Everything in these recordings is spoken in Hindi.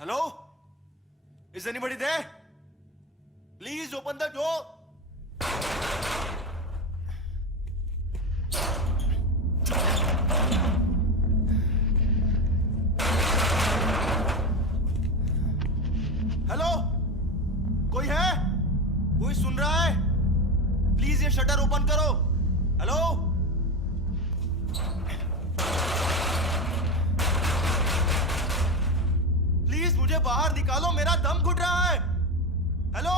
Hello? Is anybody there? Please open the door. Hello, कोई है? कोई सुन रहा है? प्लीज ये शटर ओपन करो. हेलो? प्लीज मुझे बाहर निकालो, मेरा दम घुट रहा है. Hello?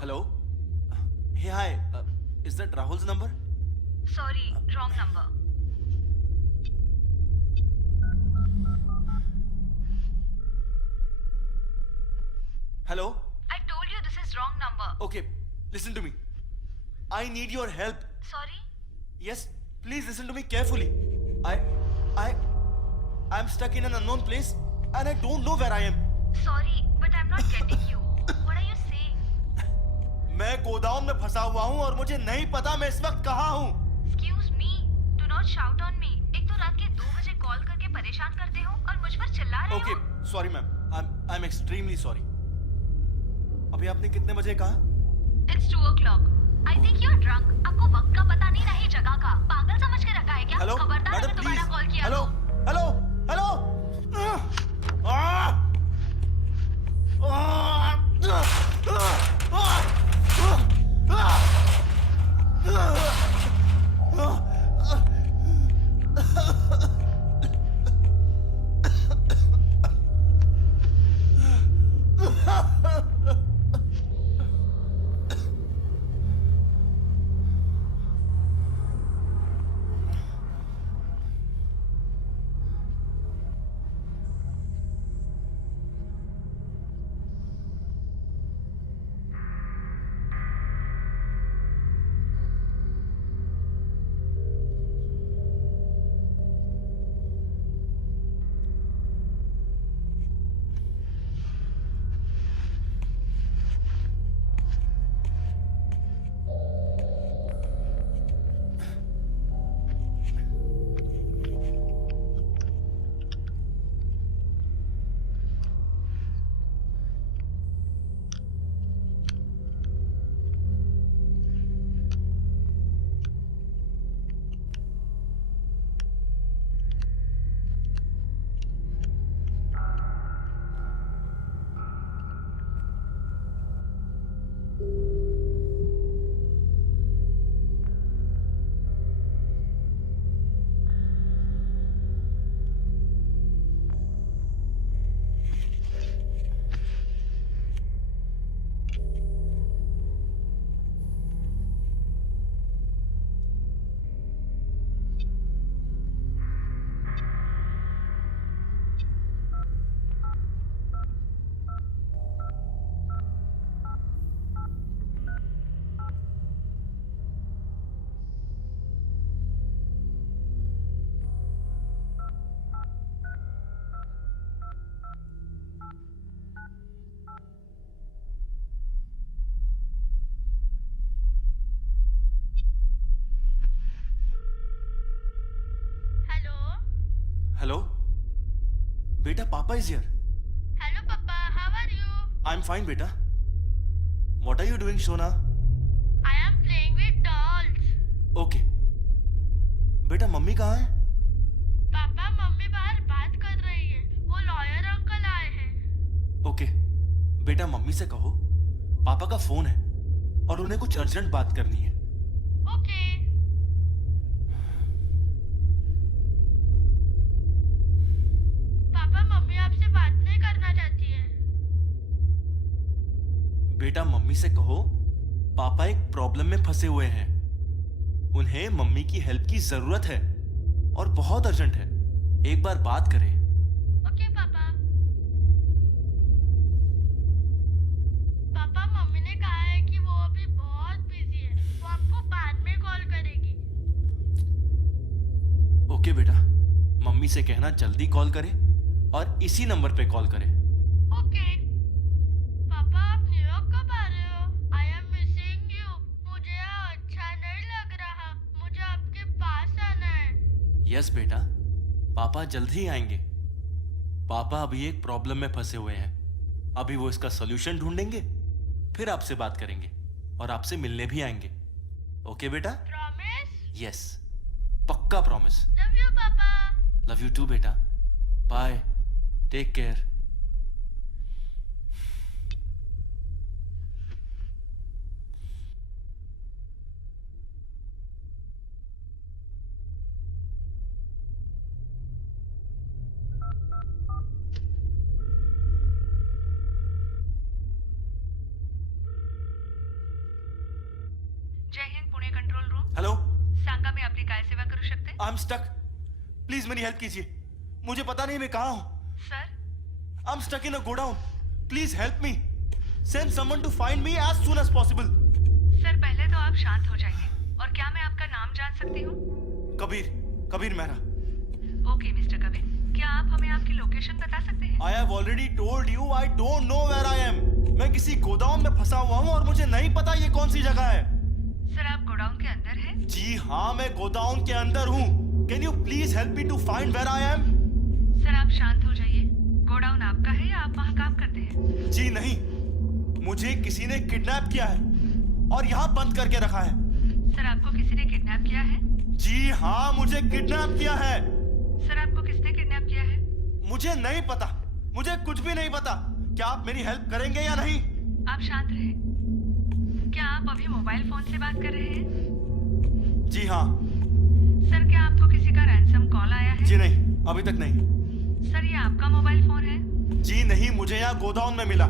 Hello? Hey, hi. Is that Rahul's number? Sorry, wrong number. Hello? I told you this is wrong number. Okay, listen to me. I need your help. Sorry? Yes, please listen to me carefully. I, I, I'm stuck in an unknown place and I don't know where I am. Sorry, but I'm not getting you. What are you saying? मैं गोदाम में फंसा हुआ हूँ और मुझे नहीं पता मैं इस वक्त कहाँ हूँ. Excuse me. Do not shout on me. एक तो रात के 2 बजे कॉल करके परेशान करते हो और मुझ पर चिल्ला रहे Okay, हो. sorry ma'am. I'm extremely sorry. अभी आपने कितने बजे कहा? It's 2 o'clock. I think you're drunk. आपको वक्त का पता नहीं रही जगह का. पागल समझ के रखा है क्या? Hello, खबरदार madam, अगर दोबारा please. कॉल किया Hello, तो. hello, hello. Hello? Beta, Papa is here. Hello, Papa. How are you? I'm fine, beta. What are you doing, Shona? I am playing with dolls. Okay. बेटा मम्मी कहाँ है? पापा मम्मी बाहर बात कर रही है. वो लॉयर अंकल आए हैं. ओके. बेटा मम्मी से कहो पापा का फोन है और उन्हें कुछ अर्जेंट बात करनी है. ओके. पापा मम्मी आपसे बात नहीं करना चाहती है. बेटा मम्मी से कहो पापा एक प्रॉब्लम में फंसे हुए हैं. उन्हें मम्मी की हेल्प की जरूरत है और बहुत अर्जेंट है. एक बार बात करें. ओके पापा. पापा मम्मी ने कहा है कि वो अभी बहुत बिजी है. वो आपको बाद में कॉल करेगी. ओके बेटा मम्मी से कहना जल्दी कॉल करे और इसी नंबर पे कॉल करे. ओके. पापा आप न्यूयॉर्क कब आ रहे हो? I am missing you. मुझे यहाँ अच्छा नहीं लग रहा. मुझे आपके पास आना है. यस बेटा पापा जल्द ही आएंगे. पापा अभी एक प्रॉब्लम में फंसे हुए हैं. अभी वो इसका सॉल्यूशन ढूंढेंगे फिर आपसे बात करेंगे और आपसे मिलने भी आएंगे. ओके बेटा? प्रॉमिस? यस पक्का प्रॉमिस. लव यू पापा. लव यू टू बेटा. Bye. Take care. I am stuck, please मेरी हेल्प कीजिए, मुझे पता नहीं मैं कहाँ हूँ। Sir, I am stuck in a godown, please help me, send someone to find me as soon as possible. Sir पहले तो आप शांत हो जाइए। और क्या मैं आपका नाम जान सकती हूँ? कबीर, कबीर मेहरा। ओके मिस्टर कबीर, क्या आप हमें आपकी लोकेशन बता सकते हैं? I have already told you I don't know where I am. मैं किसी गोदाम में फंसा हुआ हूँ और मुझे नहीं पता ये कौन सी जगह है। सर आप गोडाउन के अंदर हैं? जी हाँ, मैं गोदाम के अंदर हूँ। Can you please help me to find where I am? Sir आप शांत हो जाइए। गोडाउन आपका है या आप वहाँ काम करते हैं? जी नहीं, मुझे किसी ने किडनैप किया है और यहाँ बंद करके रखा है। सर आपको किसी ने किडनैप किया है? जी हाँ, मुझे किडनैप किया है। सर आपको किसने किडनैप किया है? मुझे नहीं पता, मुझे कुछ भी नहीं पता। क्या आप मेरी हेल्प करेंगे या नहीं? आप शांत रहें। क्या आप अभी मोबाइल फोन से बात कर रहे हैं? जी हाँ। सर क्या आपको किसी का रैंसम कॉल आया है? जी नहीं, अभी तक नहीं। सर ये आपका मोबाइल फोन है? जी नहीं, मुझे यहाँ गोदाउन में मिला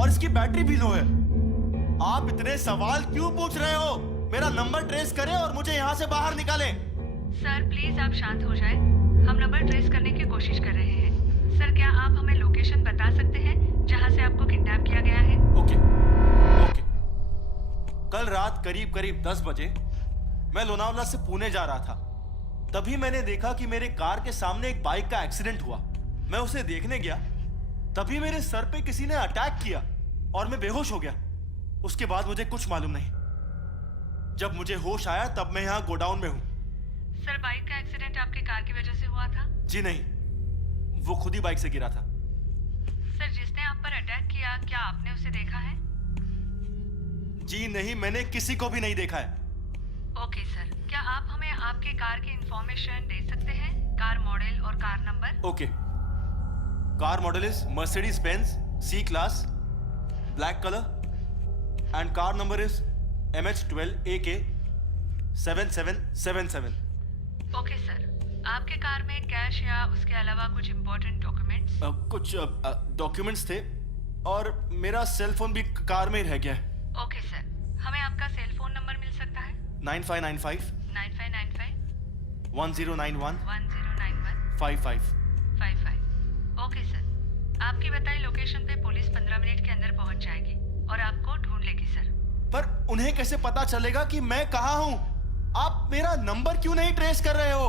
और इसकी बैटरी भी लो है। आप इतने सवाल क्यों पूछ रहे हो? मेरा नंबर ट्रेस करें और मुझे यहाँ से बाहर निकालें। सर प्लीज आप शांत हो जाएं। हम नंबर ट्रेस करने की कोशिश कर रहे हैं। सर क्या आप हमें लोकेशन बता सकते हैं जहाँ से आपको किडनैप किया गया है? ओके। कल रात करीब 10 बजे मैं लोनावला से पुणे जा रहा था। तभी मैंने देखा कि मेरे कार के सामने एक बाइक का एक्सीडेंट हुआ। मैं उसे देखने गया, तभी मेरे सर पे किसी ने अटैक किया और मैं बेहोश हो गया। उसके बाद मुझे कुछ मालूम नहीं। जब मुझे होश आया तब मैं यहाँ गोडाउन में हूँ। सर बाइक का एक्सीडेंट आपके कार की वजह से हुआ था? जी नहीं, वो खुद ही बाइक से गिरा था। सर जिसने आप पर अटैक किया, क्या आपने उसे देखा है? जी नहीं, मैंने किसी को भी नहीं देखा है। ओके सर, क्या आप हमें आपके कार की इंफॉर्मेशन दे सकते हैं? कार मॉडल और car number? Okay. Car model is Mercedes Benz C class, black color, and car number is MH12AK 7777। Okay sir, आपके कार में कैश या उसके अलावा कुछ इम्पोर्टेंट डॉक्यूमेंट्स? कुछ डॉक्यूमेंट्स थे और मेरा सेल फोन भी कार में ही रह गया है। ओके सर, हमें आपका सेल फोन नंबर मिल सकता है? 9595 9595 1091 1091 55। 55। ओके सर, आपकी बताई लोकेशन पे पुलिस 15 मिनट के अंदर पहुंच जाएगी और आपको ढूंढ लेगी सर। पर उन्हें कैसे पता चलेगा कि मैं कहाँ हूँ? आप मेरा नंबर क्यों नहीं ट्रेस कर रहे हो?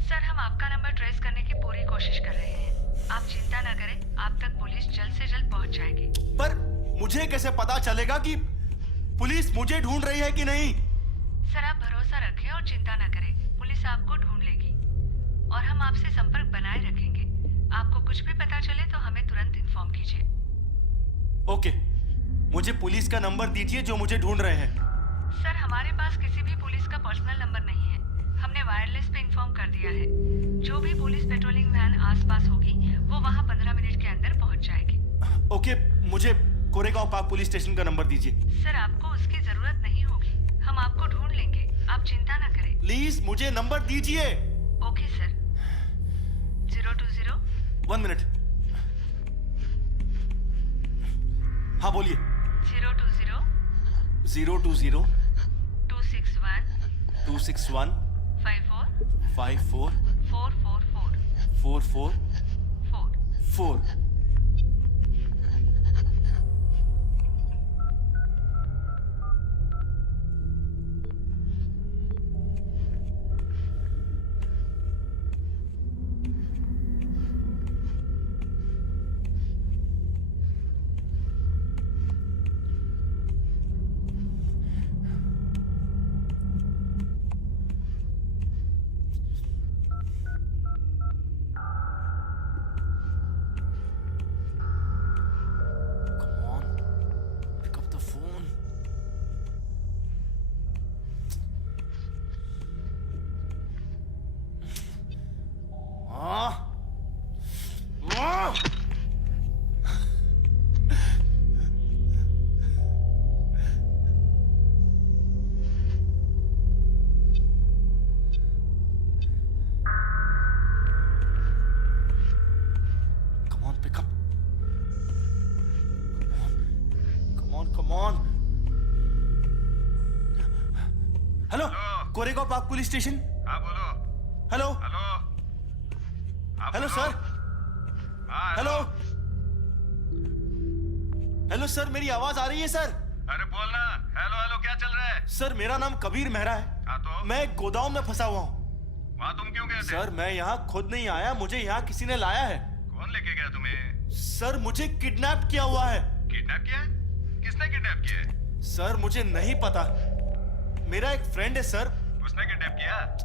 सर हम आपका नंबर ट्रेस करने की पूरी कोशिश कर रहे हैं। आप चिंता न करें, आप तक पुलिस जल्द से जल्द पहुंच जाएगी। पर मुझे कैसे पता चलेगा कि पुलिस मुझे ढूंढ रही है कि नहीं? सर आप भरोसा रखें और चिंता न करें, पुलिस आपको ढूंढ लेगी और हम आपसे संपर्क बनाए रखेंगे। आपको कुछ भी पता चले तो हमें तुरंत इन्फॉर्म कीजिए। ओके, मुझे पुलिस का नंबर दीजिए जो मुझे ढूंढ रहे हैं। सर हमारे पास किसी भी पुलिस का पर्सनल नंबर नहीं है। हमने वायरलेस पे इन्फॉर्म कर दिया है। जो भी पुलिस पेट्रोलिंग वैन आसपास होगी वो वहाँ 15 मिनट के अंदर पहुँच जाएगी। ओके, मुझे कोरेगांव पार्क पुलिस स्टेशन का नंबर दीजिए। सर आपको उसकी जरूरत नहीं होगी, हम आपको ढूंढ लेंगे, आप चिंता न करें। प्लीज मुझे नंबर दीजिए। Okay sir. 020 1 मिनट। हाँ बोलिए। 020 020 261 261 54 54 444 444 4। Koregaon park police station. हाँ बोलो। Hello hello. हाँ, हेलो बोलो। सर। हाँ, हेलो हेलो सर, मेरी आवाज आ रही है सर? अरे बोलना। हेलो हेलो, क्या चल रहा है? सर मेरा नाम कबीर मेहरा है। हाँ तो मैं एक गोदाम में फंसा हुआ हूँ। वहाँ तुम क्यों गए थे? सर मैं यहाँ खुद नहीं आया, मुझे यहाँ किसी ने लाया है। कौन लेके गया तुम्हें? सर मुझे किडनैप किया हुआ है। किडनैप किया है? किसने किडनैप किया है? सर मुझे नहीं पता, मेरा एक फ्रेंड है सर। उसने किडनैप किया?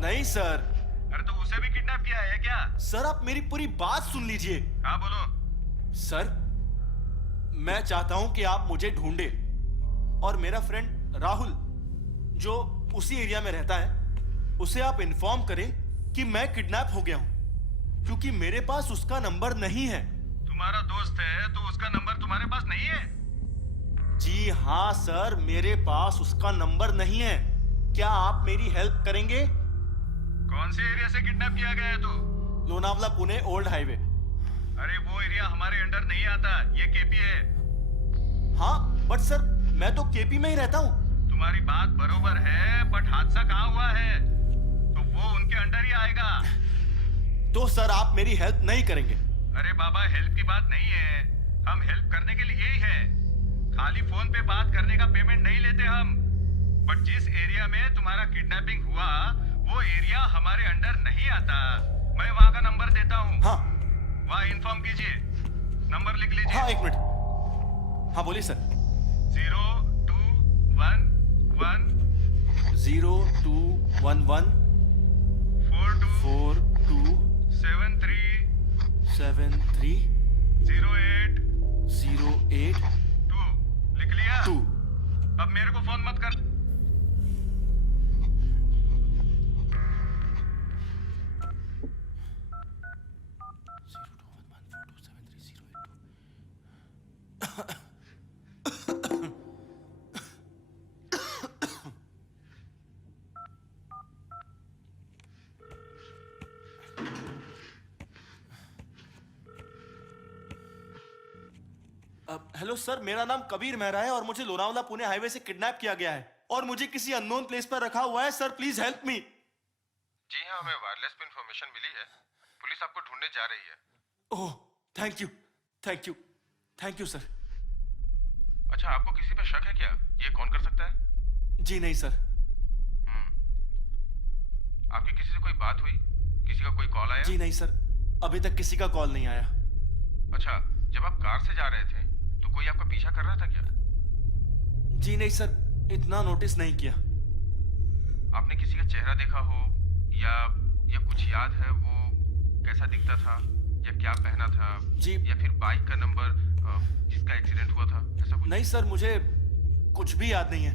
नहीं सर। अरे तो उसे भी किडनैप किया है क्या? सर आप मेरी पूरी बात सुन लीजिए। हाँ बोलो। सर मैं चाहता हूं कि आप मुझे ढूंढे और मेरा फ्रेंड राहुल जो उसी एरिया में रहता है उसे आप इन्फॉर्म करें कि मैं किडनैप हो गया हूं, क्योंकि मेरे पास उसका नंबर नहीं है। तुम्हारा दोस्त है तो उसका नंबर तुम्हारे पास नहीं है? जी हाँ सर, मेरे पास उसका नंबर नहीं है। क्या आप मेरी हेल्प करेंगे? कौन से एरिया से किडनैप किया गया है तू? Lonavala Pune old highway. अरे वो एरिया हमारे अंडर नहीं आता, ये केपी है। हाँ बट सर मैं तो केपी में ही रहता हूँ। तुम्हारी बात बरोबर है, बट हादसा कहाँ हुआ है तो वो उनके अंडर ही आएगा। तो सर आप मेरी हेल्प नहीं करेंगे? अरे बाबा, हेल्प की बात नहीं है, हम हेल्प करने के लिए ही है। खाली फोन पे बात करने का पेमेंट नहीं लेते हम। बट जिस एरिया में तुम्हारा किडनैपिंग हुआ वो एरिया हमारे अंडर नहीं आता। मैं वहाँ का नंबर देता हूँ। हाँ वहाँ इन्फॉर्म कीजिए। नंबर लिख लीजिए। हाँ, एक मिनट। हाँ बोलिए सर। 0211 0211 42 42 73 73 08 08 2 लिख लिया? 2। अब मेरे को फोन मत कर। हेलो सर, मेरा नाम कबीर मेहरा है और मुझे लोनावला पुणे हाईवे से किडनैप किया गया है और मुझे किसी अननोन प्लेस पर रखा हुआ है। Sir please help me. जी हाँ, हमें वायरलेस पे इंफॉर्मेशन मिली है। पुलिस आपको ढूंढने जा रही है। Oh thank you, thank you, thank you sir. अच्छा, आपको किसी पे शक है क्या? ये कौन कर सकता है? जी नहीं सर। आपकी किसी से कोई बात हुई? किसी का कोई कॉल आया? जी नहीं सर, अभी तक किसी का कॉल नहीं आया। अच्छा, जब आप कार से जा रहे थे तो कोई आपका पीछा कर रहा था क्या? जी नहीं सर, इतना नोटिस नहीं किया। आपने किसी का चेहरा देखा हो या कुछ याद है वो कैसा दिखता था या क्या पहना था? जी या फिर बाइक का नंबर जिसका एक्सीडेंट हुआ था, ऐसा कुछ? नहीं सर, मुझे कुछ भी याद नहीं है।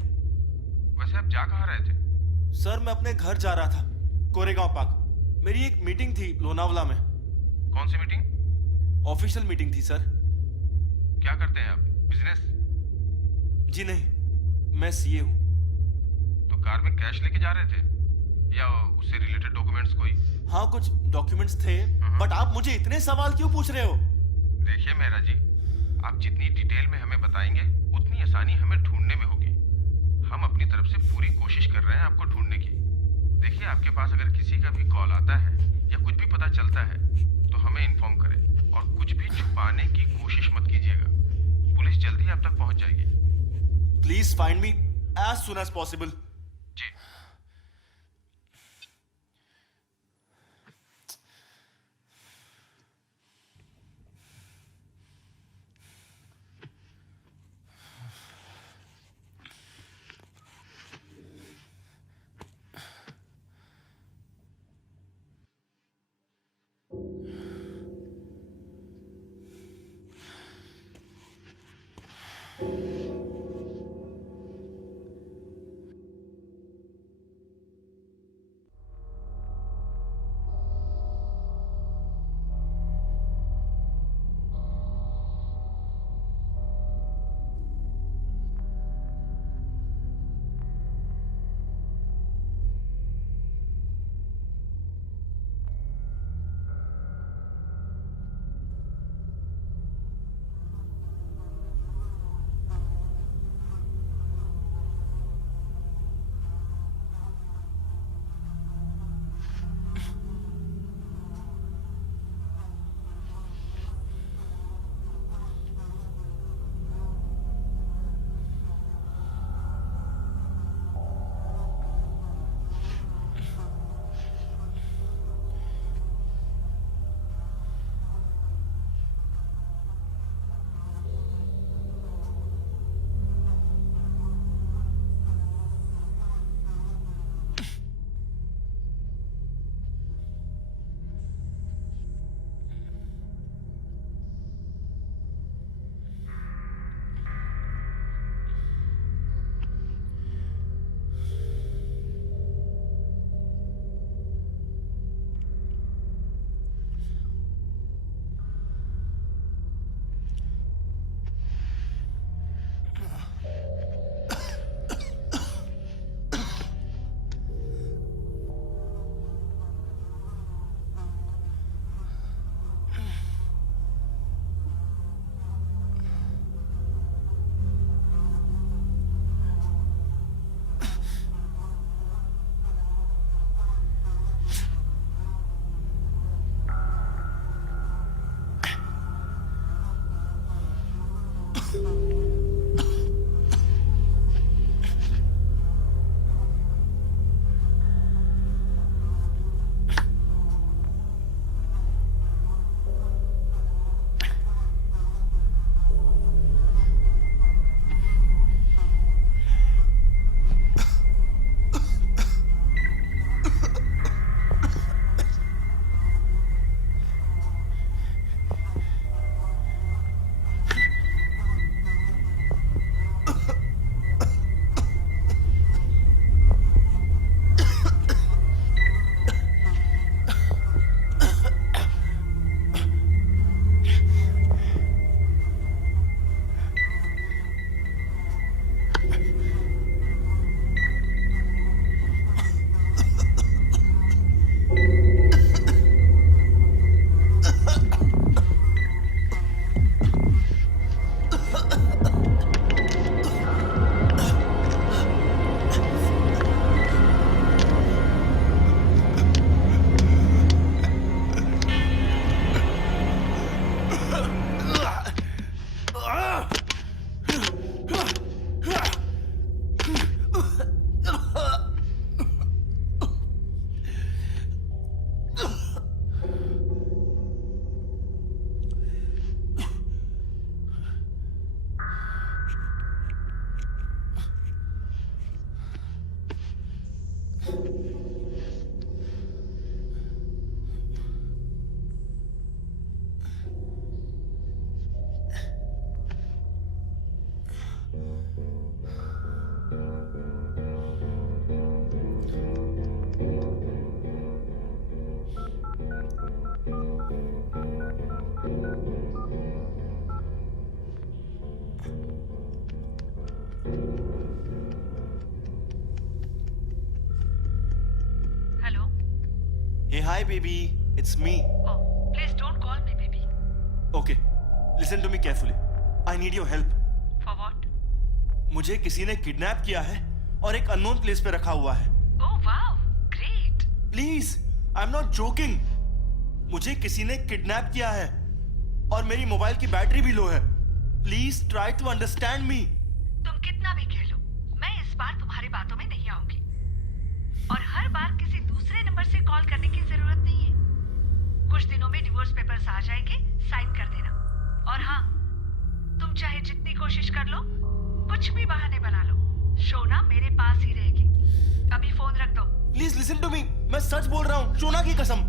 वैसे आप जा कहाँ रहे थे? सर मैं अपने घर जा रहा था, कोरेगांव पार्क। मेरी एक मीटिंग थी लोनावला में। कौन सी मीटिंग? ऑफिशियल मीटिंग थी सर। क्या करते हैं आप? बिजनेस? जी नहीं, मैं सीए हूँ। तो कार में कैश लेके जा रहे थे या उससे रिलेटेड डॉक्यूमेंट्स कोई? हाँ कुछ डॉक्यूमेंट्स थे, बट आप मुझे इतने सवाल क्यों पूछ रहे हो? देखिए मेहरा जी, आप जितनी डिटेल में हमें बताएंगे उतनी आसानी हमें ढूंढने में होगी। हम अपनी तरफ से पूरी कोशिश कर रहे हैं आपको ढूंढने की। देखिए, आपके पास अगर किसी का भी कॉल आता है या कुछ भी पता चलता है तो हमें इन्फॉर्म करें और कुछ भी छुपाने की कोशिश मत कीजिएगा। पुलिस जल्दी आप तक पहुंच जाएगी। Please find me as soon as possible. जी। Hello. Hey, hi, baby. It's me. Oh, please don't call me baby. Okay, listen to me carefully. I need your help. For what? मुझे किसी ने किडनैप किया है और एक अननोन प्लेस पे रखा हुआ है. Oh wow, great. Please, I am not joking. मुझे किसी ने किडनैप किया है और मेरी मोबाइल की बैटरी भी लो है. Please try to understand me. तुम कितना भी कह लो, मैं इस बार तुम्हारी बातों में नहीं आऊंगी। और हर बार किसी दूसरे नंबर से कॉल करने की जरूरत नहीं है। कुछ दिनों में डिवोर्स पेपर्स आ जाएंगे, साइन कर देना। और हाँ, तुम चाहे जितनी कोशिश कर लो, कुछ भी बहाने बना लो, शोना मेरे पास ही रहेगी। अभी फोन रख दो। Please listen to me. मैं सच बोल रहा हूँ, शोना की कसम.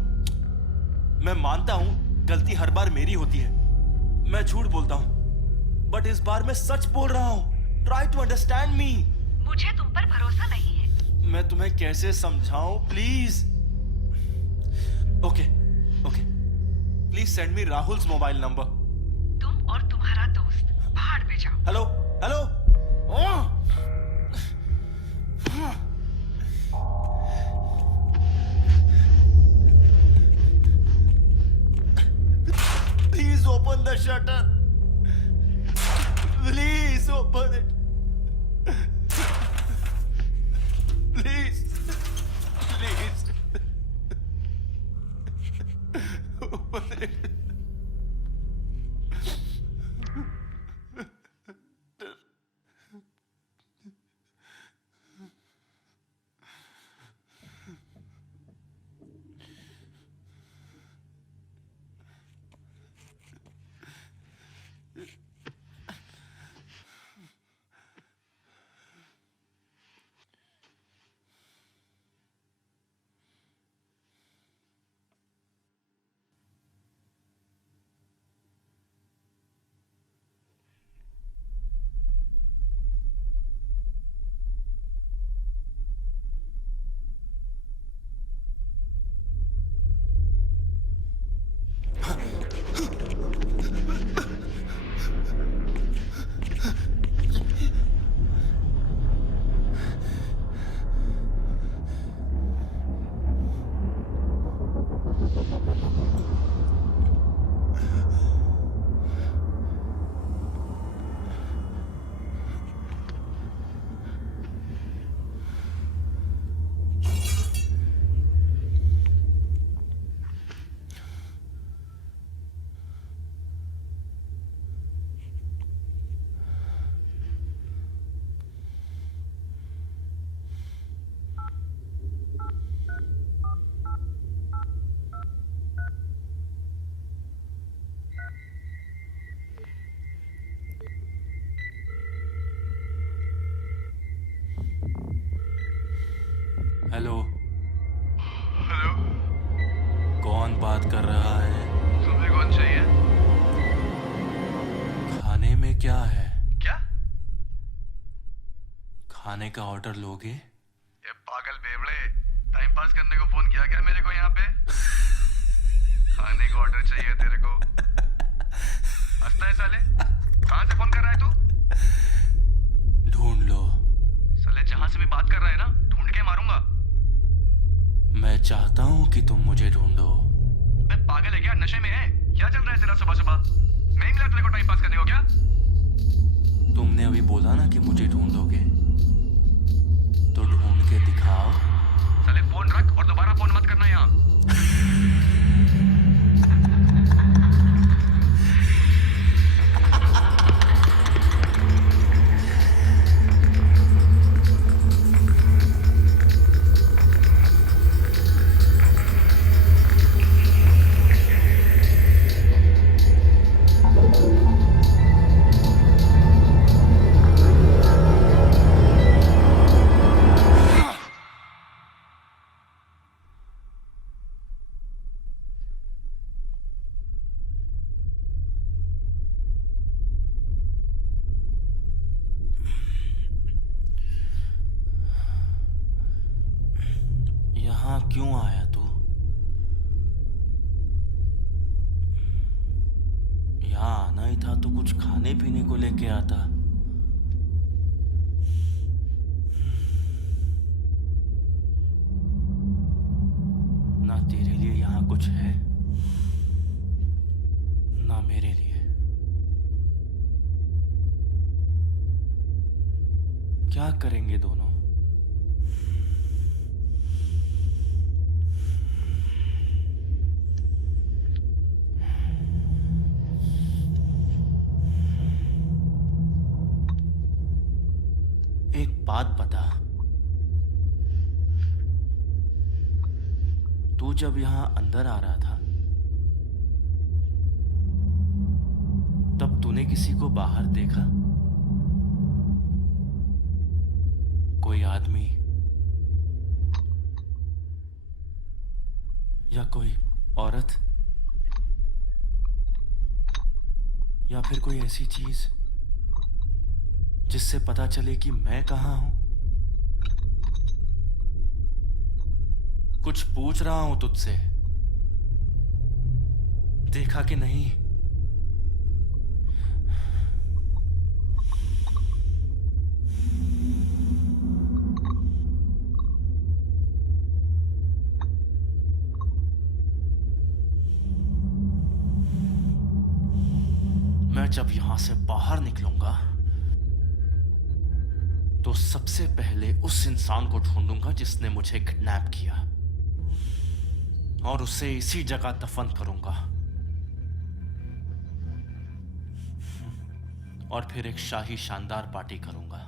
मैं मानता हूँ गलती हर बार मेरी होती है. मैं झूठ बोलता हूँ, बट इस बार मैं सच बोल रहा हूँ. Try to understand me. मुझे तुम पर भरोसा नहीं है। मैं तुम्हें कैसे समझाऊं, please. Okay okay, please send me Rahul's mobile number. तुम और तुम्हारा दोस्त पहाड़ पे जाओ। Hello hello. Please open the shutter. Please open it. Please, please. Open it. Hello hello, कौन बात कर रहा है? तुम्हें कौन चाहिए? खाने में क्या है? क्या? खाने का ऑर्डर लोगे? ये पागल बेवड़े, टाइम पास करने को फोन किया क्या मेरे को यहाँ पे? खाने का ऑर्डर चाहिए तेरे को? हंसता है साले? कहाँ से फोन कर रहा है तू? ढूंढ लो. साले जहाँ से भी बात कर रहा है ना, ढूंढ के मारूंगा। मैं चाहता हूँ कि तुम मुझे ढूंढो. मैं पागल है क्या? नशे में है क्या? चल रहा है तेरा सुबह सुबह? नहीं मिला तेरे को टाइम पास करने को क्या? तुमने अभी बोला ना कि मुझे ढूंढोगे, तो ढूंढ के दिखाओ. साले फोन रख और दोबारा फोन मत करना यहाँ. यहाँ क्यों आया तू? यहाँ आना ही था तो कुछ खाने पीने को लेके आता। ना तेरे लिए यहाँ कुछ है, ना मेरे लिए। क्या करेंगे दोनों? एक बात बता, तू जब यहां अंदर आ रहा था तब तूने किसी को बाहर देखा? कोई आदमी या कोई औरत या फिर कोई ऐसी चीज जिससे पता चले कि मैं कहां हूं? कुछ पूछ रहा हूं तुझसे, देखा कि नहीं? मैं जब यहां से बाहर निकलूंगा तो सबसे पहले उस इंसान को ढूंढूंगा जिसने मुझे किडनैप किया और उसे इसी जगह दफन करूंगा और फिर एक शाही शानदार पार्टी करूंगा।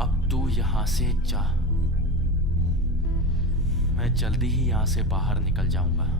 अब तू यहां से जा, मैं जल्दी ही यहां से बाहर निकल जाऊंगा।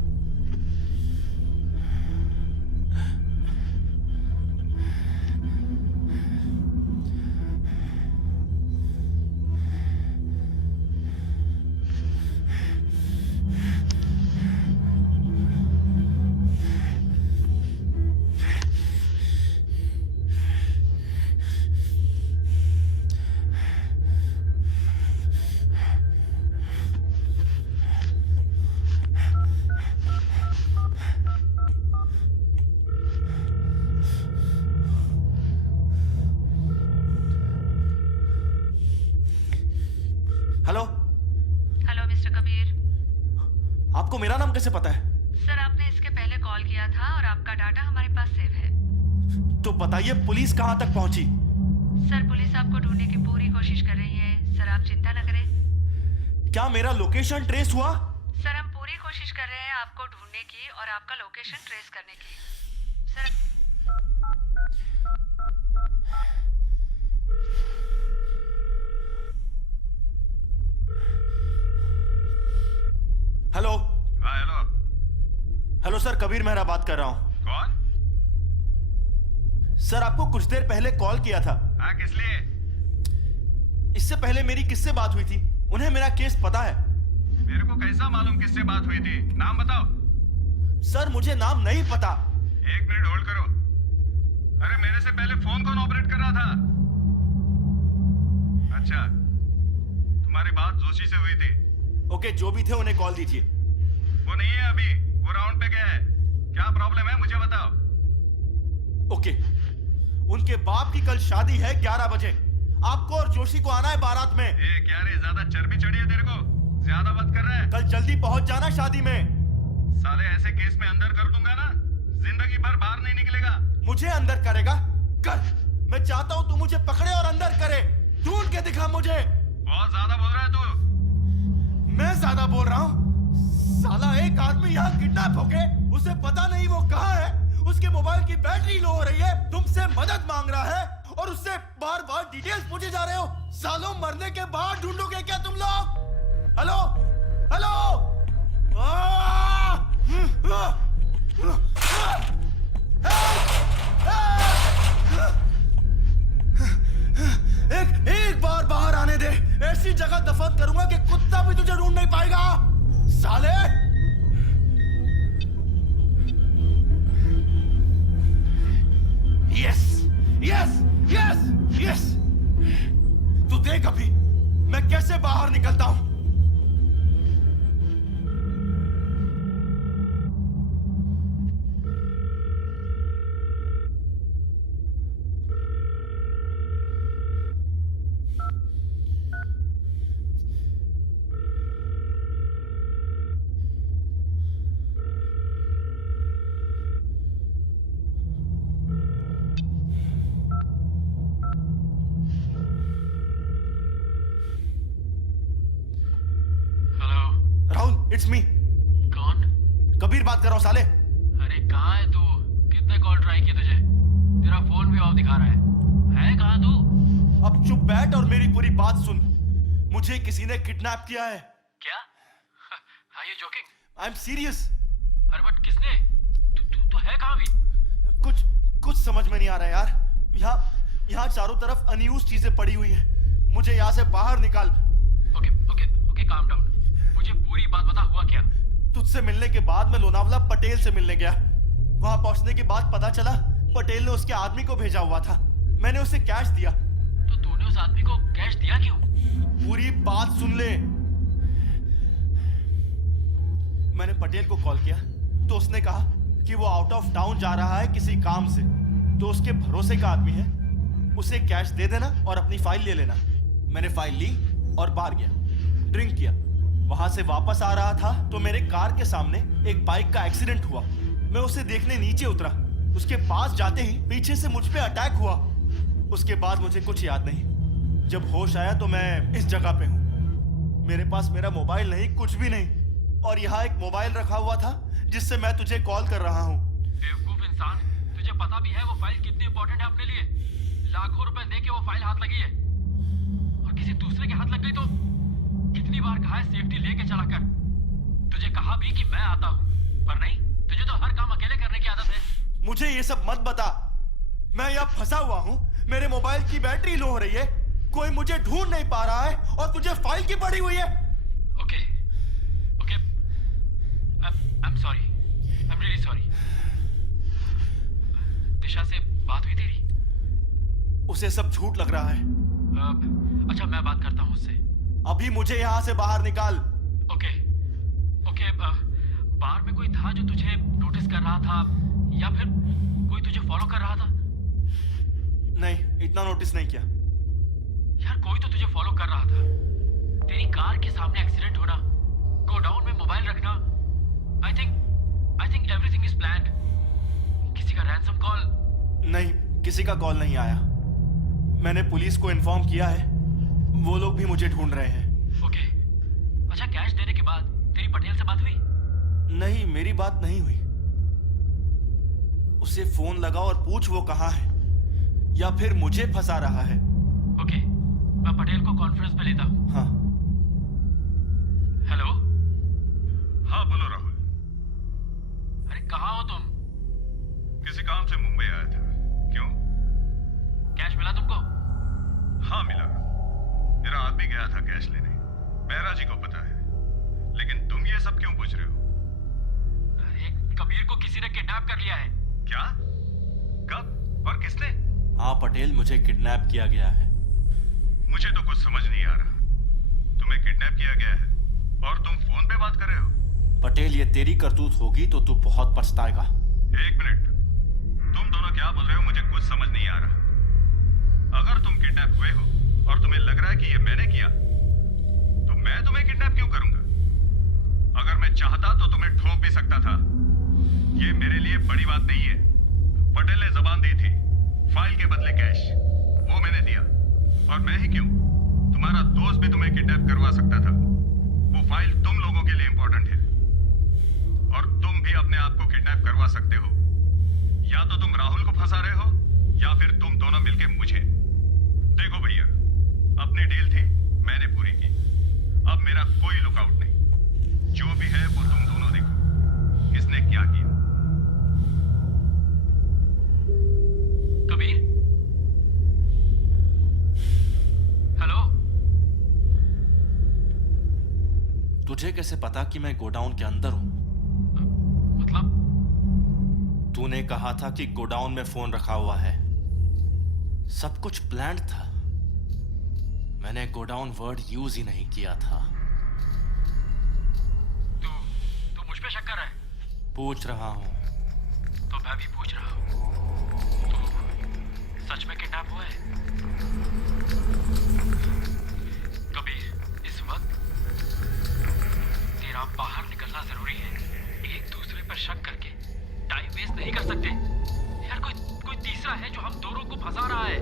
Hello hello mister Kabir. आपको मेरा नाम कैसे पता है? सर आपने इसके पहले कॉल किया था और आपका डाटा हमारे पास सेव है। तो बताइए पुलिस कहां तक पहुंची? सर पुलिस आपको ढूंढने की पूरी कोशिश कर रही है। सर आप चिंता न करें। क्या मेरा लोकेशन ट्रेस हुआ? सर हम पूरी कोशिश कर रहे हैं आपको ढूंढने की और आपका लोकेशन ट्रेस करने की। Sir hello. हाँ hello. Hello sir, Kabir Mehra बात कर रहा हूं। कौन? सर आपको कुछ देर पहले कॉल किया था। हाँ किस लिए? इससे पहले मेरी किससे बात हुई थी? उन्हें मेरा केस पता है। मेरे को कैसा मालूम किससे बात हुई थी? नाम बताओ। सर मुझे नाम नहीं पता। एक मिनट होल्ड करो। अरे मेरे से पहले फोन कौन ऑपरेट कर रहा था? अच्छा, तुम्हारी बात जोशी से हुई थी। ओके, जो भी थे उन्हें कॉल दीजिए। वो नहीं है अभी, वो राउंड पे गया है। क्या प्रॉब्लम है मुझे बताओ। ओके, उनके बाप की कल शादी है 11 बजे। आपको और जोशी को आना है बारात में। ए क्या रे, ज्यादा चर्बी चढ़ी है तेरे को? ज्यादा बात कर रहा है। कल जल्दी पहुंच जाना शादी में। साले ऐसे केस में अंदर कर दूंगा ना, जिंदगी भर बाहर नहीं निकलेगा। मुझे अंदर करेगा? कर। मैं चाहता हूं तू मुझे पकड़े और अंदर करे। ढूंढ के दिखा मुझे। बहुत ज्यादा बोल रहा है तू। मैं ज्यादा बोल रहा हूं? साला एक आदमी यहाँ किडनैप हो गए, उसे पता नहीं वो कहाँ है, उसके मोबाइल की बैटरी लो हो रही है, तुमसे मदद मांग रहा है और उससे बार बार डिटेल्स पूछे जा रहे हो। सालों मरने के बाद ढूंढोगे क्या तुम लोग? Hello hello. एक बार बाहर आने दे। ऐसी जगह दफन करूंगा कि कुत्ता भी तुझे ढूंढ नहीं पाएगा साले। यस यस यस यस, तू देख अभी मैं कैसे बाहर निकलता हूं। It's me. कौन? कबीर बात कर रहा हूं साले। अरे कहाँ है तू? कितने कॉल ट्राई किए तुझे? तेरा फोन भी ऑफ दिखा रहा है कहाँ तू? अब चुप बैठ और मेरी पूरी बात सुन। मुझे किसी ने किडनैप किया है। क्या? Are you joking? I am serious. अरे बट किसने? तू है कहाँ भी? कुछ समझ में नहीं आ रहा है यार। यहाँ चारों तरफ अनयूज चीजें पड़ी हुई है। मुझे यहाँ से बाहर निकाल। Okay calm down. मुझे पूरी बात बता, हुआ क्या? तुझसे मिलने के बाद मैं लोनावला पटेल से मिलने गया। वहां पहुंचने के बाद पता चला पटेल ने उसके आदमी को भेजा हुआ था। मैंने उसे कैश दिया। तो तूने उस आदमी को कैश दिया क्यों? पूरी बात सुन ले। मैंने पटेल को कॉल किया तो उसने कहा कि वो आउट ऑफ टाउन जा रहा है किसी काम से, तो उसके भरोसे का आदमी है, उसे कैश दे देना और अपनी फाइल ले लेना। मैंने फाइल ली और बाहर गया, ड्रिंक किया। वहां से वापस आ रहा था तो मेरे कार के सामने एक बाइक का एक्सीडेंट हुआ। मैं उसे देखने नीचे उतरा। उसके पास जाते ही पीछे से मुझ पे अटैक हुआ। उसके बाद मुझे कुछ याद नहीं। जब होश आया तो मैं इस जगह पे हूँ। मेरे पास मेरा मोबाइल नहीं, कुछ भी नहीं। और यहाँ एक मोबाइल रखा हुआ था जिससे मैं तुझे कॉल कर रहा हूँ। बेवकूफ इंसान, तुझे पता भी है वो फाइल कितनी इंपॉर्टेंट है अपने लिए। लाखों रुपए दे के वो फाइल हाथ लगी है और किसी दूसरे के हाथ लग गई तो कितनी बार कहा है सेफ्टी लेके चला कर। तुझे कहा भी कि मैं आता हूँ, पर नहीं, तुझे तो हर काम अकेले करने की आदत है। मुझे ये सब मत बता। मैं यहाँ फंसा हुआ हूँ, मेरे मोबाइल की बैटरी लो हो रही है, कोई मुझे ढूंढ नहीं पा रहा है और तुझे फाइल की पड़ी हुई है। Okay I'm sorry, I'm really sorry। दिशा से बात हुई तेरी? उसे सब झूठ लग रहा है। अच्छा मैं बात करता हूँ उससे। अभी मुझे यहाँ से बाहर निकाल। ओके बार में कोई था जो तुझे नोटिस कर रहा था या फिर कोई तुझे फॉलो कर रहा था? नहीं, इतना नोटिस नहीं किया। यार कोई तो तुझे फॉलो कर रहा था। तेरी कार के सामने एक्सीडेंट होना, गोडाउन में मोबाइल रखना, I think everything is planned. किसी का रैंसम कॉल? नहीं, किसी का कॉल नहीं आया। मैंने पुलिस को इन्फॉर्म किया है, वो लोग भी मुझे ढूंढ रहे हैं। ओके अच्छा कैश देने के बाद तेरी पटेल से बात हुई? नहीं, मेरी बात नहीं हुई। उसे फोन लगा और पूछ वो कहाँ है, या फिर मुझे फंसा रहा है। ओके मैं पटेल को कॉन्फ्रेंस पे लेता हूँ। हाँ हेलो। हाँ बोलो राहुल। अरे कहाँ हो तुम? किसी काम से मुंबई आया था। क्यों? कैश मिला तुमको? हाँ मिला। मेरा आदमी गया था कैश लेने। मेहरा जी को पता है, लेकिन तुम ये सब क्यों पूछ रहे हो? अरे कबीर को किसी ने किडनैप कर लिया है। क्या? कब और किसने? हाँ पटेल, मुझे किडनैप किया गया है। मुझे तो कुछ समझ नहीं आ रहा। तुम्हें किडनैप किया गया है और तुम फोन पे बात कर रहे हो? पटेल, ये तेरी करतूत होगी तो तू बहुत पछताएगा। एक मिनट, तुम दोनों क्या बोल रहे हो? मुझे कुछ समझ नहीं आ रहा। अगर तुम किडनैप हुए हो और तुम्हें लग रहा है कि ये मैंने किया, तो मैं तुम्हें किडनैप क्यों करूंगा? अगर मैं चाहता तो तुम्हें ठोक भी सकता था। ये मेरे लिए बड़ी बात नहीं है। पटेल ने जबान दी थी, फाइल के बदले कैश, वो मैंने दिया। और मैं ही क्यों, तुम्हारा दोस्त भी तुम्हें किडनैप करवा सकता था। वो फाइल तुम लोगों के लिए इंपॉर्टेंट है और तुम भी अपने आप को किडनैप करवा सकते हो। या तो तुम राहुल को फंसा रहे हो या फिर तुम दोनों मिलके मुझे। देखो भैया, अपनी डील थी, मैंने पूरी की। अब मेरा कोई लुकआउट नहीं। जो भी है वो तुम दोनों देखो, किसने क्या किया। कबीर हेलो। तुझे कैसे पता कि मैं गोडाउन के अंदर हूं? मतलब? तूने कहा था कि गोडाउन में फोन रखा हुआ है। सब कुछ प्लान्ड था। मैंने गोडाउन वर्ड यूज ही नहीं किया था। तू मुझ पे शक कर रहा है? पूछ रहा हूं। तो मैं भी पूछ रहा हूँ, तू सच में किडनैप हुआ है? कबीर, इस वक्त तेरा बाहर निकलना जरूरी है। एक दूसरे पर शक करके टाइम वेस्ट नहीं कर सकते यार। कोई तीसरा है जो हम दोनों को फंसा रहा है।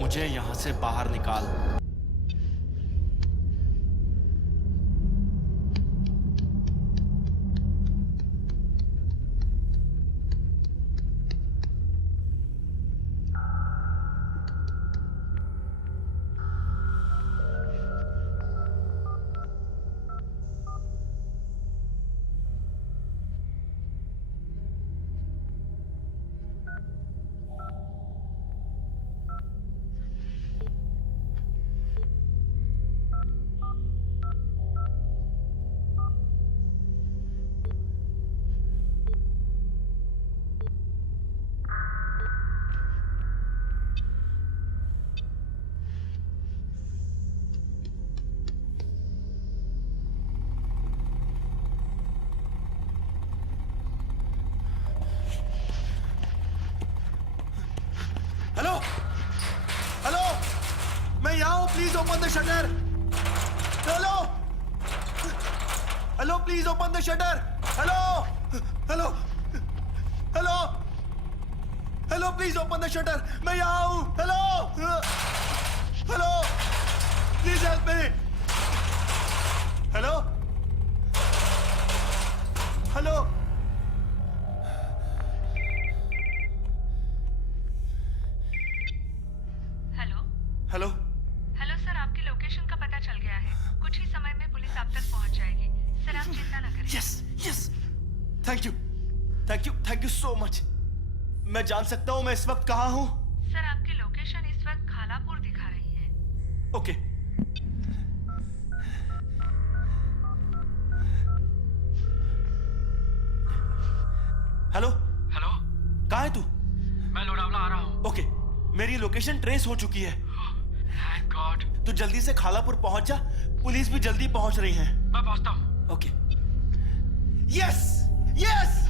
मुझे यहां से बाहर निकाल। हेलो, हेलो, मैं यहां हूं। Please open the shutter. Hello, hello, please open the shutter. Hello, hello, hello, hello, please open the shutter. मैं यहां हूं। Hello, hello, please help me. Hello, hello, hello hello. Hello sir, आपकी लोकेशन का पता चल गया है। कुछ ही समय में पुलिस आप तक पहुंच जाएगी। सर आप चिंता न करें। Yes, yes, thank you, thank you, thank you so much. मैं जान सकता हूं मैं इस वक्त कहां हूं? सर आपकी लोकेशन इस वक्त खालापुर दिखा रही है। ओके। हेलो, हेलो, कहां है तू? मैं लोनावला आ रहा हूँ। ओके, मेरी लोकेशन ट्रेस हो चुकी है। Thank God. तू जल्दी से खालापुर पहुंच जा। पुलिस भी जल्दी पहुंच रही है। मैं पहुंचता हूँ। ओके। Yes, yes.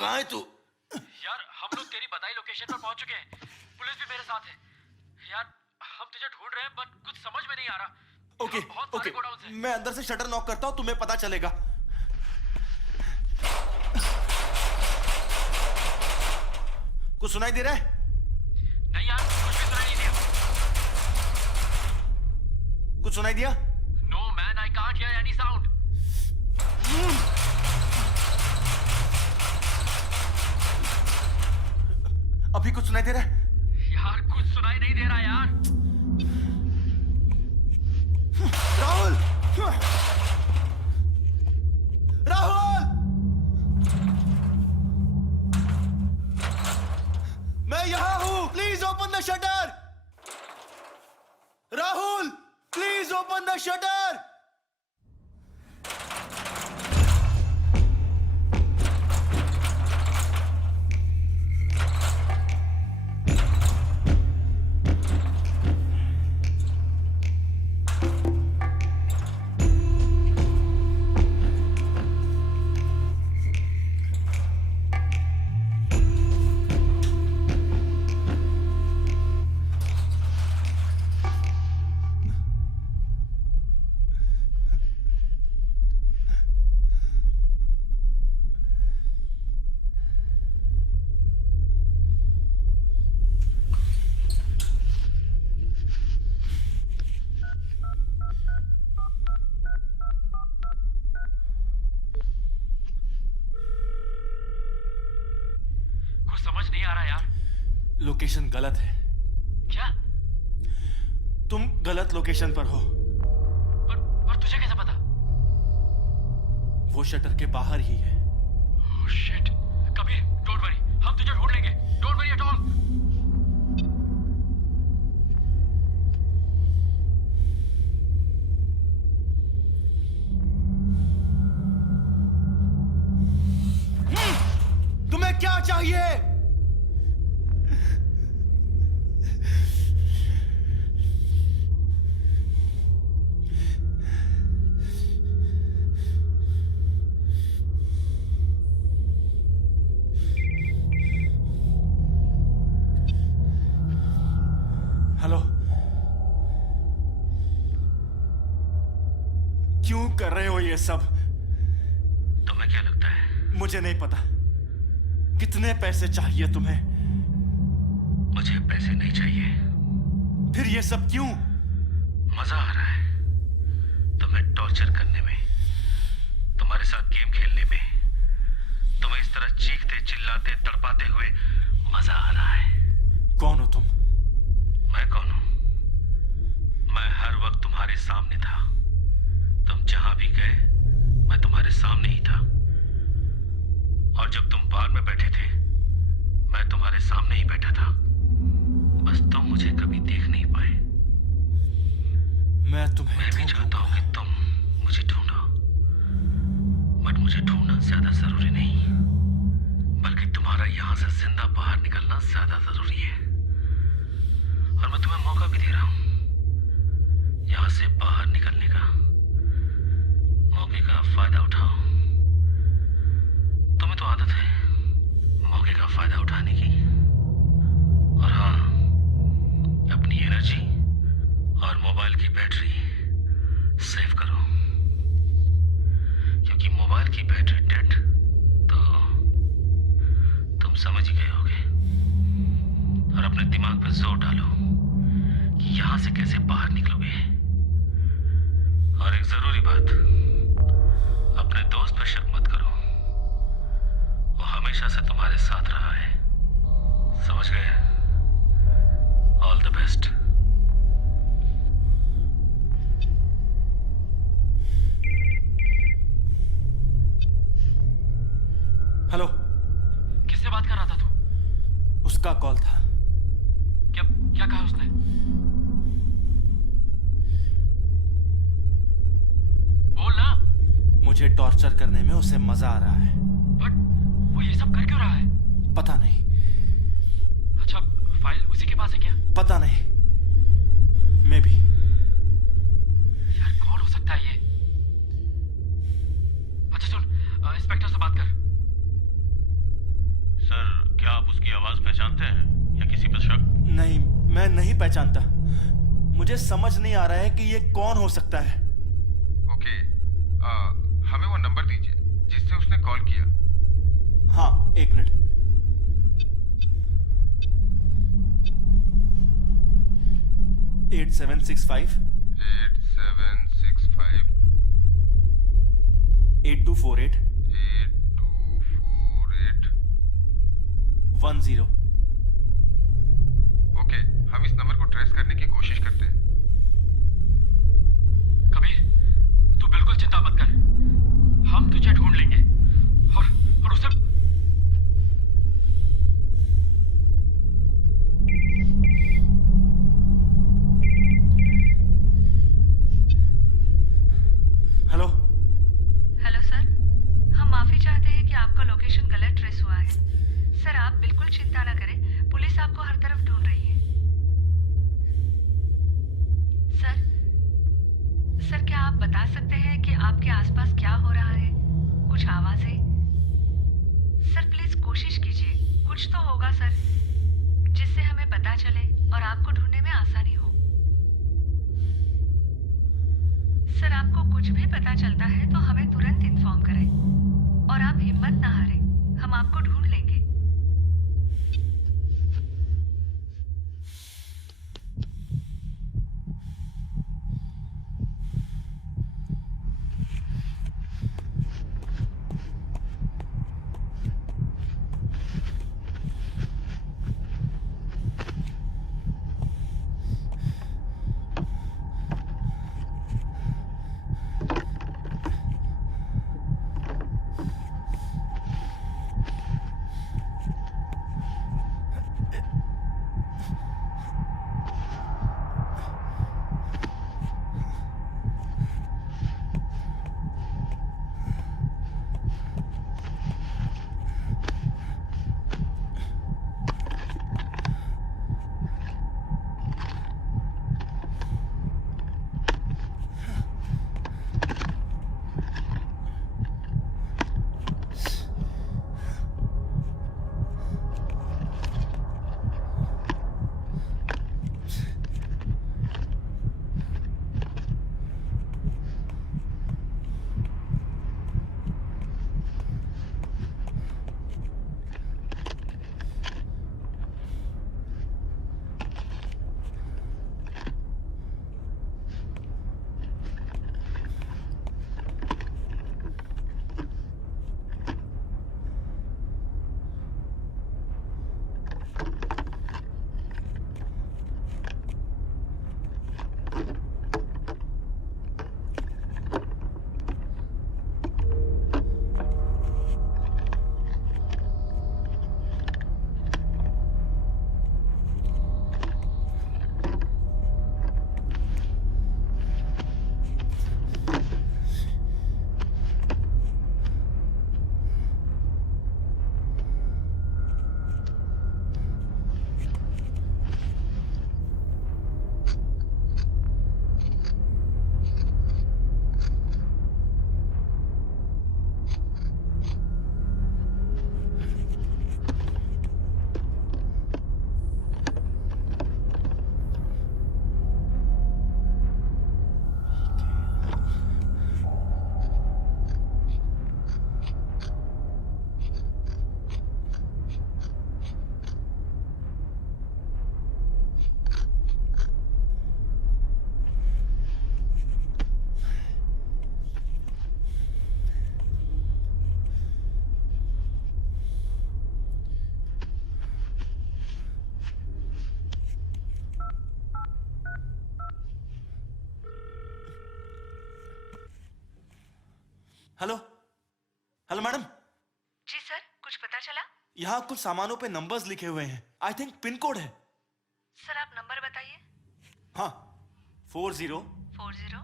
कहाँ है तू? यार हम लोग तेरी बताई लोकेशन पर पहुंच चुके हैं। पुलिस भी मेरे साथ है। यार हम तुझे ढूंढ रहे हैं बट कुछ समझ में नहीं आ रहा। ओके बहुत सारे ओके, गोडाउन्स हैं। मैं अंदर से शटर नॉक करता हूँ, तुम्हें पता चलेगा। कुछ सुनाई दे रहा है? नहीं यार, कुछ भी सुनाई नहीं दिया। कुछ सुनाई दिया? No man, I can't hear any sound. अभी कुछ सुनाई दे रहा है? यार कुछ सुनाई नहीं दे रहा यार। राहुल! राहुल! मैं यहां हूं, please open the shutter. Rahul, please open the shutter. समझ नहीं आ रहा यार। लोकेशन गलत है। क्या? तुम गलत लोकेशन पर हो। पर तुझे कैसे पता? वो शटर के बाहर ही है। Oh shit. Kabir, don't worry, हम तुझे ढूंढ लेंगे। Don't worry at all. तुम्हें क्या चाहिए? हेलो, क्यों कर रहे हो ये सब? तुम्हें क्या लगता है? मुझे नहीं पता। कितने पैसे चाहिए तुम्हें? मुझे पैसे नहीं चाहिए। फिर ये सब क्यों? मजा आ रहा है तुम्हें टॉर्चर करने में, तुम्हारे साथ गेम खेलने में, तुम्हें इस तरह चीखते चिल्लाते तड़पाते हुए मजा आ रहा है। कौन हो तुम? मैं कौन हूं? मैं हर वक्त तुम्हारे सामने था। तुम जहां भी गए मैं तुम्हारे सामने ही था, और जब तुम बार में बैठे थे मैं तुम्हारे सामने ही बैठा था। तुम्हें मैं भी ढूंढ चाहता लूंगा। हूँ कि तुम मुझे ढूंढो, बट मुझे ढूंढना ज्यादा जरूरी नहीं, बल्कि तुम्हारा यहाँ से जिंदा बाहर निकलना ज्यादा जरूरी है। और मैं तुम्हें मौका भी दे रहा हूँ यहाँ से बाहर निकलने का। मौके का फायदा उठाओ। तुम्हें तो आदत है मौके का फायदा उठाने की। और हाँ, अपनी एनर्जी और मोबाइल की बैटरी सेव करो, क्योंकि मोबाइल की बैटरी डेड तो तुम समझ ही गए होगे। और अपने दिमाग पे जोर डालो कि यहां से कैसे बाहर निकलोगे। और एक जरूरी बात, अपने दोस्त पे शक मत करो, वो हमेशा से तुम्हारे साथ रहा है। समझ गए? All the best. हेलो। किससे बात कर रहा था तू? उसका कॉल था। क्या क्या कहा उसने? बोल ना। मुझे टॉर्चर करने में उसे मजा आ रहा है। बट वो ये सब कर क्यों रहा है? पता नहीं। अच्छा, फाइल उसी के पास है क्या? पता नहीं, मैं भी। यार कौन हो सकता है ये? अच्छा सुन, इंस्पेक्टर से बात कर। सर, क्या आप उसकी आवाज पहचानते हैं या किसी पर शक? नहीं, मैं नहीं पहचानता। मुझे समझ नहीं आ रहा है कि ये कौन हो सकता है। ओके, हमें वो नंबर दीजिए जिससे उसने कॉल किया। हाँ, एक मिनट। एट 765 8765 8248 8248। 10। ओके, हम इस नंबर को ट्रेस करने की कोशिश करते हैं। कबीर, तू बिल्कुल चिंता मत कर, हम तुझे ढूंढ लेंगे। और उसे हेलो। हेलो सर, हम माफी चाहते हैं कि आपका लोकेशन गलत ट्रेस हुआ है। सर, आप बिल्कुल चिंता न करें, पुलिस आपको हर तरफ ढूंढ रही है। सर, क्या आप बता सकते हैं कि आपके आसपास क्या हो रहा है? कुछ आवाजें? सर प्लीज कोशिश कीजिए, कुछ तो होगा सर, जिससे हमें पता चले और आपको ढूंढने में आसानी हो। सर, आपको कुछ भी पता चलता है तो हमें तुरंत इन्फॉर्म करें और आप हिम्मत ना हारें, हम आपको ढूंढ लेंगे। हेलो हेलो मैडम, जी सर, कुछ पता चला? यहाँ कुछ सामानों पे नंबर्स लिखे हुए हैं। आई थिंक पिन कोड है। सर आप नंबर बताइए। हाँ, 40 40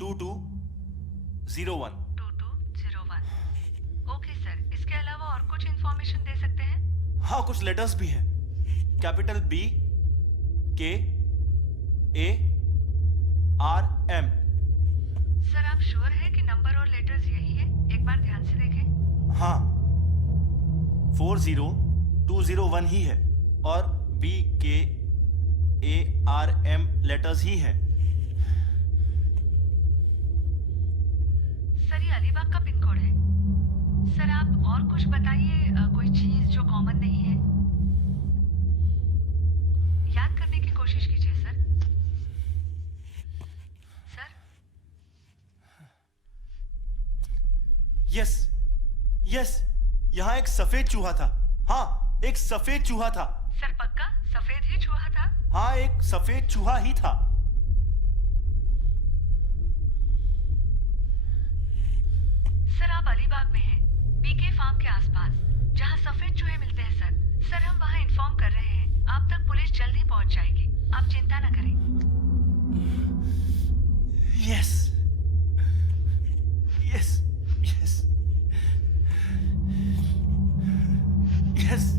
2201। 2201। ओके सर, इसके अलावा और कुछ इंफॉर्मेशन दे सकते हैं? हाँ, कुछ लेटर्स भी हैं। Capital BKARM। सर आप श्योर है कि नंबर और लेटर्स यही है? एक बार ध्यान से देखें। हाँ, 40201 ही है और BKARM लेटर्स ही है। सर ये अलीबाग का पिन कोड है। सर आप और कुछ बताइए, कोई चीज जो कॉमन नहीं है। याद करने की कोशिश कीजिए सर। सर यस यस, यहाँ एक सफेद चूहा था। हाँ, एक सफेद चूहा था। सर पक्का सफेद ही चूहा था? हाँ, एक सफेद चूहा ही था। सर आप अलीबाग में हैं, बीके फार्म के आसपास, जहाँ सफेद चूहे मिलते हैं सर। सर हम वहाँ इन्फॉर्म कर रहे हैं, आप तक पुलिस जल्द ही पहुँच जाएगी, आप चिंता न करें। Yes yes yes yes.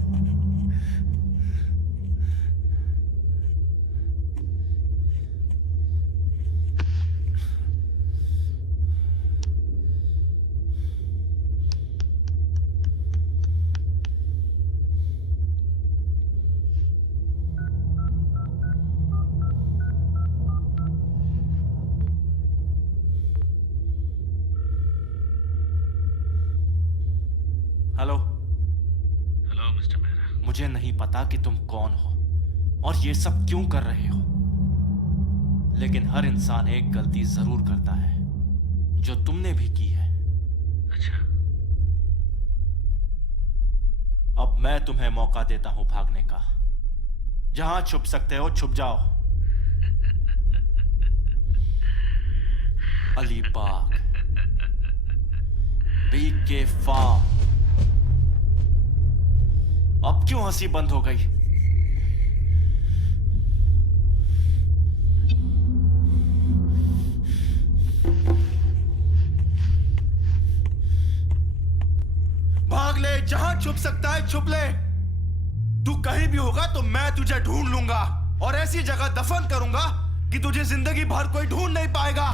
Hello hello mister Mehra. मुझे नहीं पता कि तुम कौन हो और ये सब क्यों कर रहे हो, लेकिन हर इंसान एक गलती जरूर करता है, जो तुमने भी की है। अच्छा, अब मैं तुम्हें मौका देता हूं भागने का। जहां छुप सकते हो छुप जाओ। Alibag, B K farm. अब क्यों हंसी बंद हो गई? भाग ले, जहां छुप सकता है छुप ले। तू कहीं भी होगा तो मैं तुझे ढूंढ लूंगा और ऐसी जगह दफन करूंगा कि तुझे जिंदगी भर कोई ढूंढ नहीं पाएगा।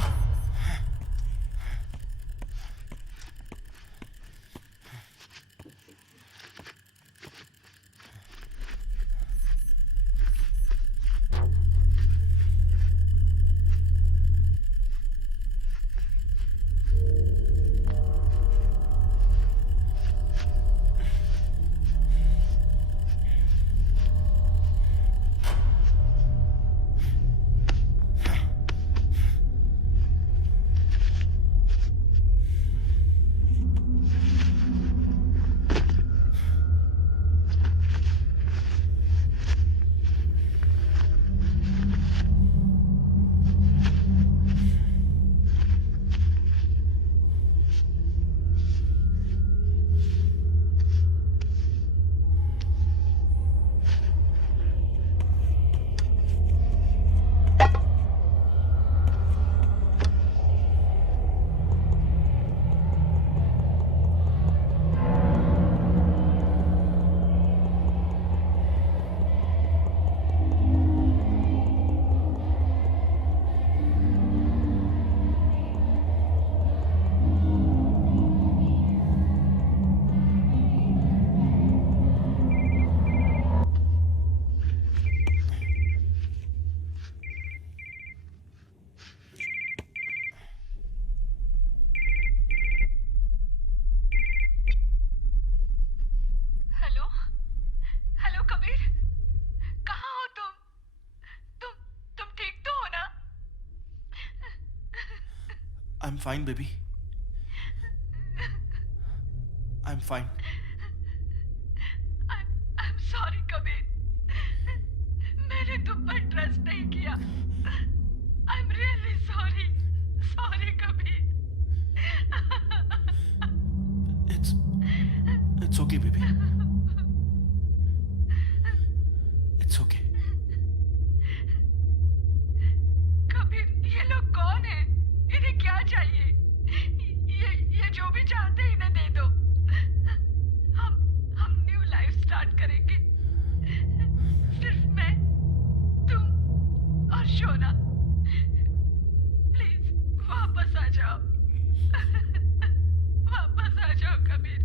I'm fine, baby. I'm fine. I'm sorry, Kabir. मैंने तुम पर ट्रस्ट नहीं किया। I'm really sorry. Sorry, Kabir. It's okay, baby. It's okay. Kabir, ये लोग कौन है? इन्हें क्या चाहिए? ये जो भी चाहते हैं इन्हें दे दो। हम न्यू लाइफ स्टार्ट करेंगे। सिर्फ मैं, तुम और शोना। प्लीज वापस आ जाओ। वापस आ जाओ Kabir.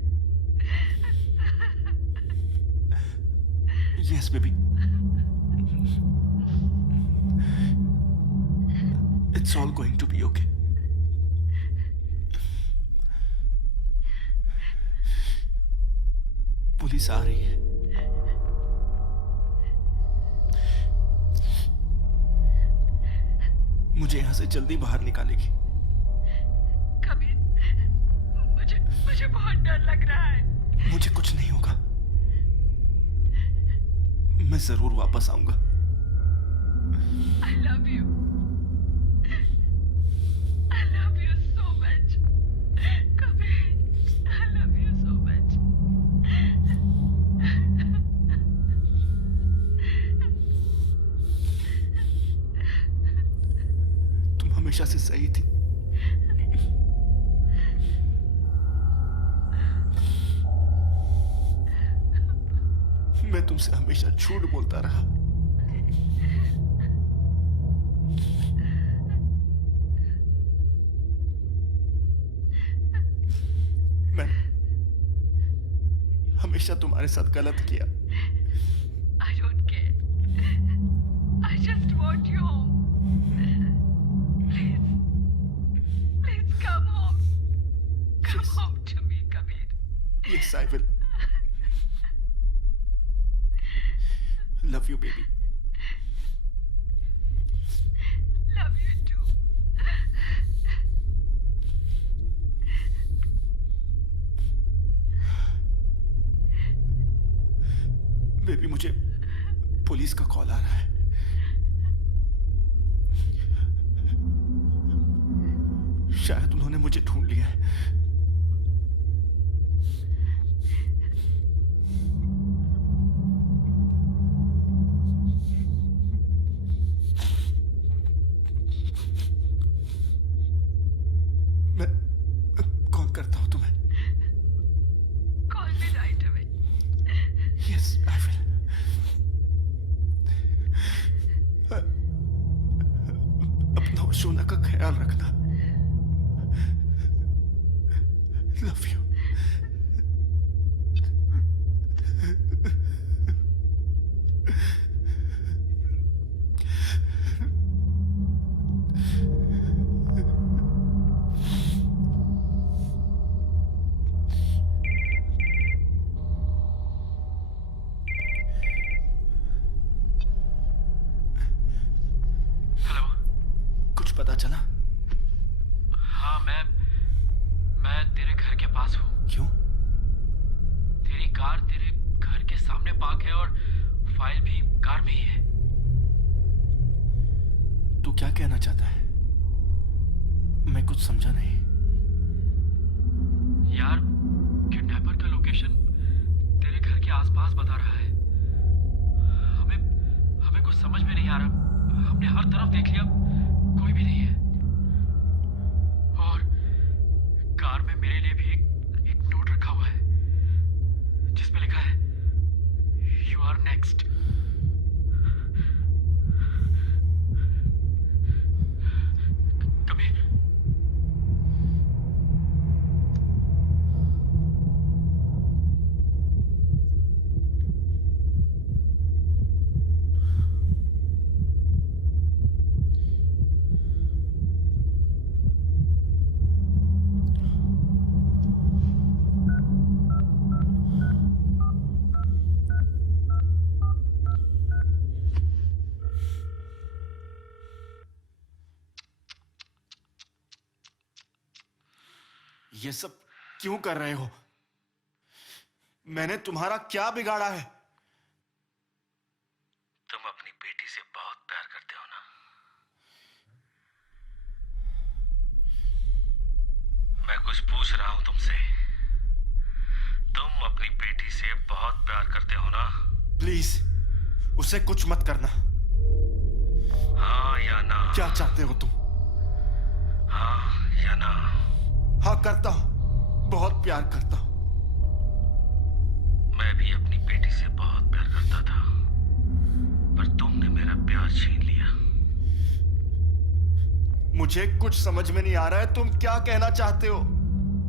Yes, baby. It's all going to be okay. Police आ रही है। मुझे यहां से जल्दी बाहर निकालेगी। कबीर, मुझे बहुत डर लग रहा है। मुझे कुछ नहीं होगा। मैं जरूर वापस आऊंगा। I love you. I love you so much. Kabir, I love you so much. तुम हमेशा से सही थी। मैं तुमसे हमेशा झूठ बोलता रहा। मैं हमेशा तुम्हारे साथ गलत किया। I don't care. I just want you home. Please come home. Come Yes. home to me, Kabir. Yes, I will. Love you, baby. Love you too. Baby, मुझे पुलिस का कॉल आ रहा है। शायद उन्होंने मुझे ढूंढ लिया है। मैं कॉल करता हूं तुम्हें। Call me right away. Yes, I will. अपना और शोना का ख्याल रखना। Love you. हेलो। कुछ पता चला? हाँ, मैं तेरे घर के पास हूँ। क्यों? तेरी कार तेरे घर के सामने पार्क है और फाइल भी कार में ही है। तू क्या कहना चाहता है? मैं कुछ समझा नहीं। यार, किडनैपर का लोकेशन तेरे घर के आसपास बता रहा है। हमें कुछ समझ में नहीं आ रहा। हमने हर तरफ देख लिया, कोई भी नहीं है। और कार में मेरे लिए भी एक नोट रखा हुआ है जिसमें लिखा है, यू आर नेक्स्ट। कबीर, ये सब क्यों कर रहे हो? मैंने तुम्हारा क्या बिगाड़ा है? तुम अपनी बेटी से बहुत प्यार करते हो ना? मैं कुछ पूछ रहा हूं तुमसे। तुम अपनी बेटी से बहुत प्यार करते हो ना? प्लीज उसे कुछ मत करना। हाँ या ना? क्या चाहते हो तुम? हाँ या ना? हाँ करता हूं, बहुत प्यार करता हूं। मैं भी अपनी बेटी से बहुत प्यार करता था, पर तुमने मेरा प्यार छीन लिया। मुझे कुछ समझ में नहीं आ रहा है, तुम क्या कहना चाहते हो?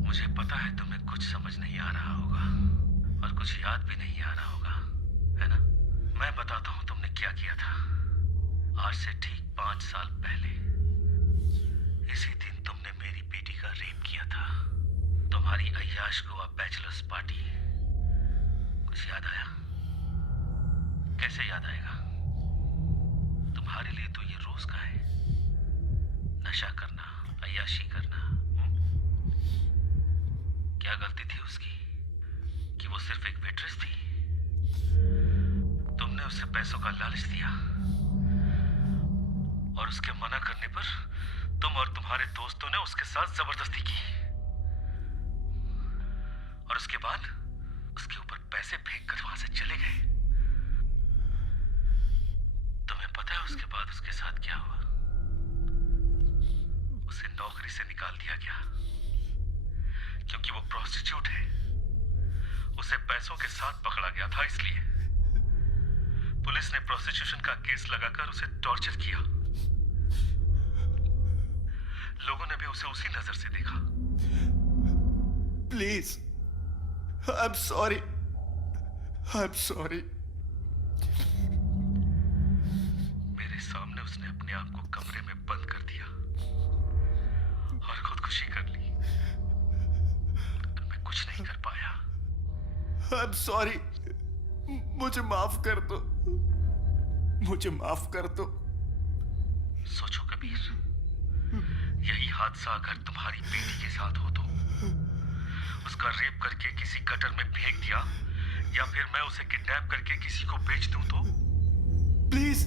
मुझे पता है तुम्हें कुछ समझ नहीं आ रहा होगा और कुछ याद भी नहीं आ रहा होगा, है ना? मैं बताता हूं तुमने क्या किया था। आज से ठीक 5 साल पहले इसी दिन तुमने मेरी बेटी का रेप किया था। तुम्हारी अय्याश गोवा बैचलर्स पार्टी। कुछ याद आया? कैसे याद आएगा? तुम्हारे लिए तो ये रोज का है, नशा करना, अय्याशी करना। क्या गलती थी उसकी कि वो सिर्फ एक वेट्रेस थी? तुमने उसे पैसों का लालच दिया और उसके मना करने पर तुम और तुम्हारे दोस्तों ने उसके साथ जबरदस्ती की और उसके बाद उसके ऊपर पैसे फेंककर वहां से चले गए। तुम्हें पता है उसके बाद उसके साथ क्या हुआ? उसे नौकरी से निकाल दिया गया क्योंकि वो प्रोस्टिट्यूट है। उसे पैसों के साथ पकड़ा गया था, इसलिए पुलिस ने प्रोस्टिट्यूशन का केस लगाकर उसे टॉर्चर किया। लोगों ने भी उसे उसी नजर से देखा। Please, I am sorry, I am sorry. मेरे सामने उसने अपने आप को कमरे में बंद कर दिया और खुदकुशी कर ली। मैं कुछ नहीं कर पाया। आई एम सॉरी, मुझे माफ कर दो, मुझे माफ कर दो। सोचो कबीर, यही हादसा अगर तुम्हारी बेटी के साथ हो तो उसका रेप करके किसी गटर में फेंक दिया या फिर मैं उसे किडनैप करके किसी को बेच दूं तो? प्लीज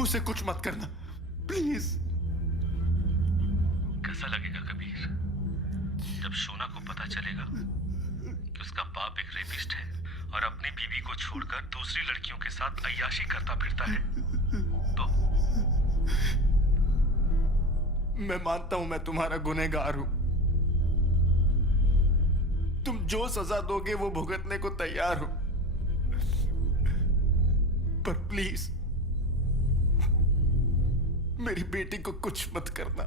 उसे कुछ मत करना, प्लीज। कैसा लगेगा कबीर जब शोना को पता चलेगा कि उसका बाप एक रेपिस्ट है और अपनी बीवी को छोड़कर दूसरी लड़कियों के साथ अय्याशी करता फिरता है? तो मैं मानता हूं मैं तुम्हारा गुनहगार हूं। तुम जो सजा दोगे वो भुगतने को तैयार हो, पर प्लीज मेरी बेटी को कुछ मत करना,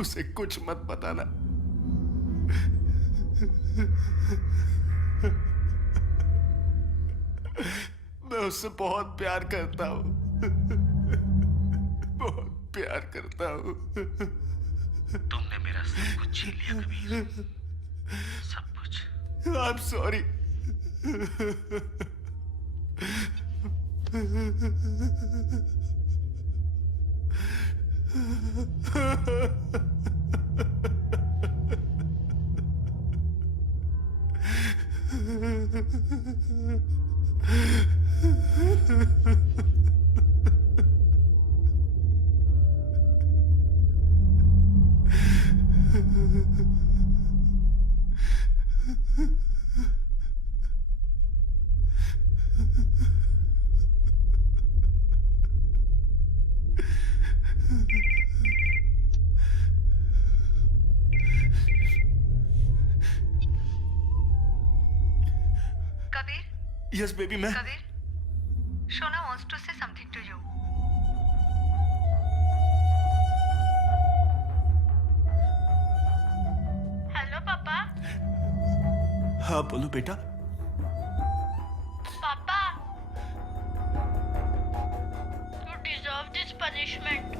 उसे कुछ मत बताना। मैं उससे बहुत प्यार करता हूं, बहुत प्यार करता हूं। तुमने मेरा सब कुछ छीन लिया कबीर, सब कुछ। I am sorry. Kabir, yes baby, मैं Kabir, Shona wants to say something to you. Hello पापा। हाँ बोलो बेटा। पापा, you deserve this punishment.